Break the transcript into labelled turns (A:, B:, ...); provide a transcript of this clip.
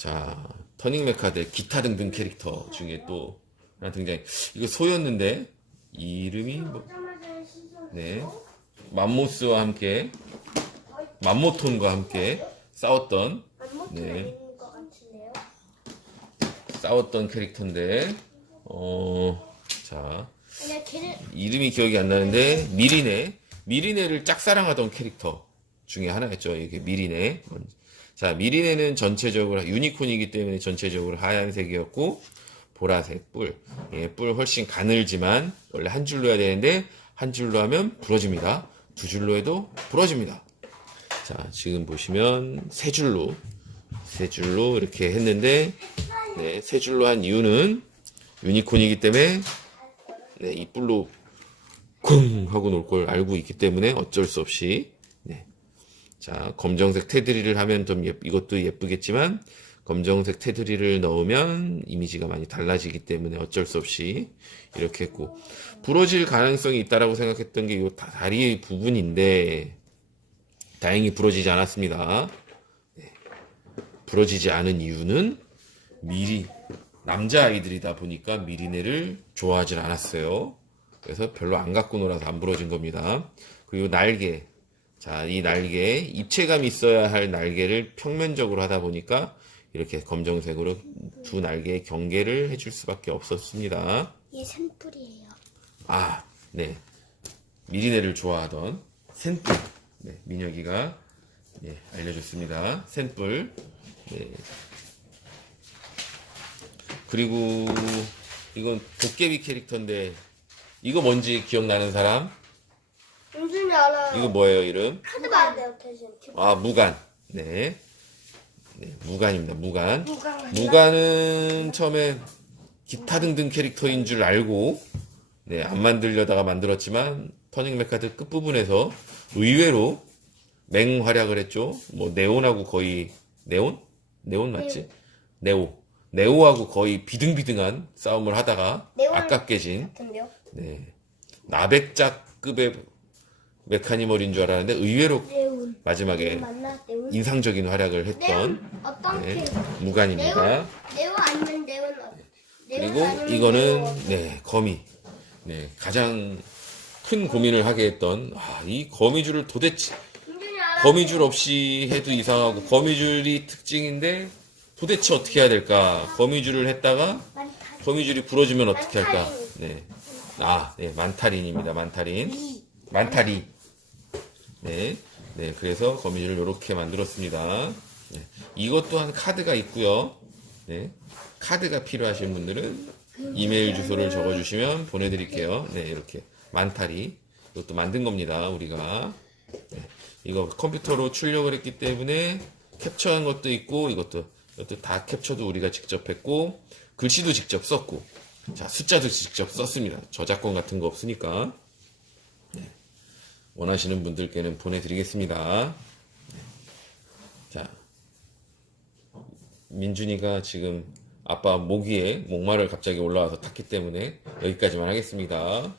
A: 자, 터닝 메카드 기타 등등 캐릭터 중에 또 하나 등장해. 이거 소였는데 이름이 뭐. 네. 맘모스와 함께 맘모톤과 함께 싸웠던 네. 싸웠던 캐릭터인데 어, 자, 이름이 기억이 안 나는데 미리네 미리네를 짝사랑하던 캐릭터 중에 하나였죠. 이게 미리네. 자, 미리네는 전체적으로 유니콘이기 때문에 전체적으로 하얀색이었고 보라색 뿔. 예, 뿔 훨씬 가늘지만 원래 한 줄로 해야 되는데 한 줄로 하면 부러집니다. 두 줄로 해도 부러집니다. 자, 지금 보시면 세 줄로 세 줄로 이렇게 했는데 네, 세 줄로 한 이유는 유니콘이기 때문에 네, 이 뿔로 쿵 하고 놀 걸 알고 있기 때문에 어쩔 수 없이 네. 자 검정색 테두리를 하면 좀 예, 이것도 예쁘겠지만 검정색 테두리를 넣으면 이미지가 많이 달라지기 때문에 어쩔 수 없이 이렇게 했고 부러질 가능성이 있다라고 생각했던 게 이 다리 부분인데 다행히 부러지지 않았습니다. 네. 부러지지 않은 이유는 미리 남자 아이들이다 보니까 미리네를 좋아하질 않았어요. 그래서 별로 안 갖고 놀아서 안 부러진 겁니다. 그리고 날개. 자, 이 날개, 입체감이 있어야 할 날개를 평면적으로 하다 보니까 이렇게 검정색으로 두 날개의 경계를 해줄 수밖에 없었습니다.
B: 얘 샘플이에요.
A: 아, 네. 미리네를 좋아하던 샌뿔. 네, 민혁이가 네, 알려줬습니다. 샌뿔. 네. 그리고 이건 도깨비 캐릭터인데 이거 뭔지 기억나는 사람?
B: 알아요.
A: 이거 뭐예요, 이름?
B: 카드가 돼요 대신.
A: 아, 무간. 네. 네, 무간입니다. 무간.
B: 무간.
A: 무간은 처음에 기타 등등 캐릭터인 줄 알고 네, 안 만들려다가 만들었지만 터닝 메카드 끝부분에서 의외로 맹활약을 했죠. 뭐 네온하고 거의 네온? 네온 맞지? 네오. 네오하고 거의 비등비등한 싸움을 하다가
B: 네온.
A: 아깝게 진
B: 같은데요?
A: 네. 나백작급의 메카니멀인 줄 알았는데 의외로
B: 네온.
A: 마지막에?
B: 네온.
A: 인상적인 활약을 했던
B: 어떤
A: 네,
B: 캐릭터?
A: 무간입니다.
B: 네온. 네온 아니면 네온. 어- 네온
A: 그리고
B: 아니면
A: 이거는
B: 네온.
A: 네 거미 네 가장 큰 고민을 하게 했던 아, 이 거미줄을 도대체
B: 알아.
A: 거미줄 없이 해도 이상하고 거미줄이 특징인데 도대체 어떻게 해야 될까 거미줄을 했다가
B: 많다.
A: 거미줄이 부러지면 어떻게 할까 네. 아, 네, 만타린입니다. 만타린. 만타리. 네. 네, 그래서 거미줄을 이렇게 만들었습니다. 네. 이것 또한 카드가 있고요. 네. 카드가 필요하신 분들은 이메일 주소를 적어주시면 보내드릴게요. 네, 이렇게 만타리. 이것도 만든 겁니다. 우리가. 네. 이거 컴퓨터로 출력을 했기 때문에 캡처한 것도 있고 이것도 이것도 다 캡처도 우리가 직접 했고 글씨도 직접 썼고 자 숫자도 직접 썼습니다. 저작권 같은 거 없으니까 네. 원하시는 분들께는 보내드리겠습니다. 네. 자 민준이가 지금 아빠 모기에 목마를 갑자기 올라와서 탔기 때문에 여기까지만 하겠습니다.